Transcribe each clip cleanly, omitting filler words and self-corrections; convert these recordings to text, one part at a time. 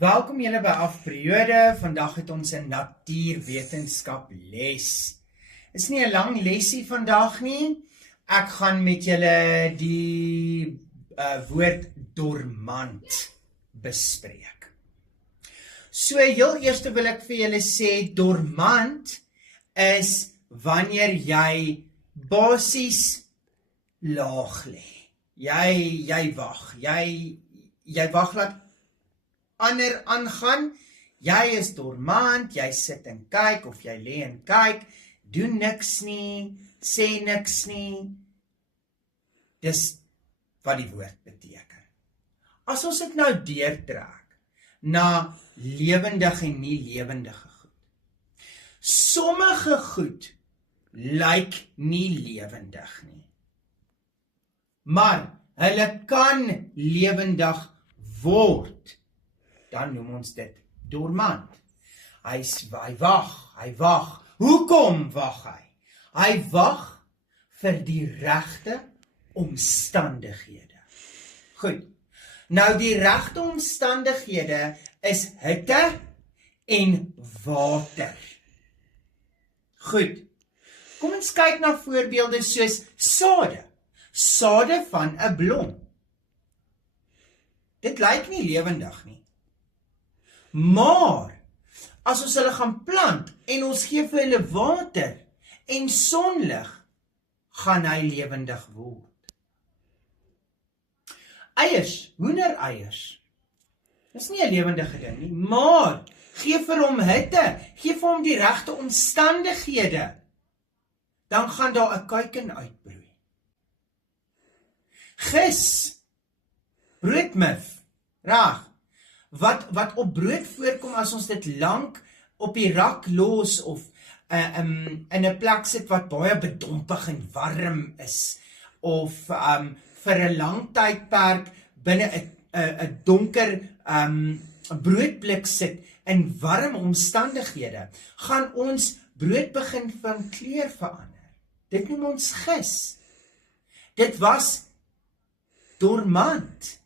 Welkom julle by Afperiode. Vandag het ons 'n natuurwetenskap les. Is nie 'n lang lesie vandag nie. Ek gaan met julle die woord dormant bespreek. So heel eers wil ek vir julle sê, dormant is wanneer jy basies laag lê. Jy wag. Jy wag laat ander aangaan. Jy is dormant, jy sit en kyk of jy lê en kyk, doen niks nie, sê niks nie. Dis wat die woord beteken. As ons dit nou deurtrek na lewendige en nie lewendige goed. Sommige goed lyk nie lewendig nie. Maar hulle kan lewendig word. Dan noem ons dit dormant. Hy wag. Hoekom wag hy? Hy wag vir die regte omstandighede. Goed. Nou die regte omstandighede is hitte en water. Goed. Kom ons kyk na voorbeelde soos sade. Sade van 'n blom. Dit lyk nie lewendig nie. Maar as ons hulle gaan plant en ons gee vir hulle water en sonlig, gaan hy lewendig word. Eiers, hoendereiers. Dis nie 'n lewendige ding nie, maar gee vir hom hitte, gee vir hom die regte omstandighede, dan gaan daar 'n kuiken uitbroei. Gis, broodmif, reg. Wat op brood voorkom as ons dit lank op die rak los of in 'n plek sit wat baie bedompig en warm is, of vir 'n lang tydperk binne 'n donker broodblik sit in warm omstandighede, gaan ons brood begin van kleur verander. Dit noem ons gis. Dit was dormant.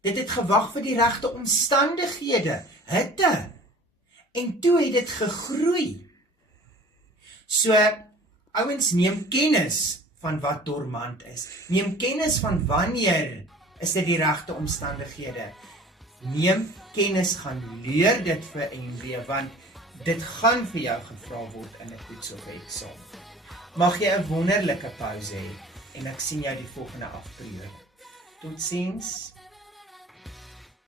Dit het gewag vir die regte omstandighede, hitte, en toe het dit gegroei. So, ouens, neem kennis van wat dormant is. Neem kennis van wanneer is dit die regte omstandighede. Neem kennis, gaan leer dit vir NW, want dit gaan vir jou gevra word in 'n toets of eksamen. Mag jy 'n wonderlike pouse hê, en ek sien jou die volgende afperiode. Totsiens.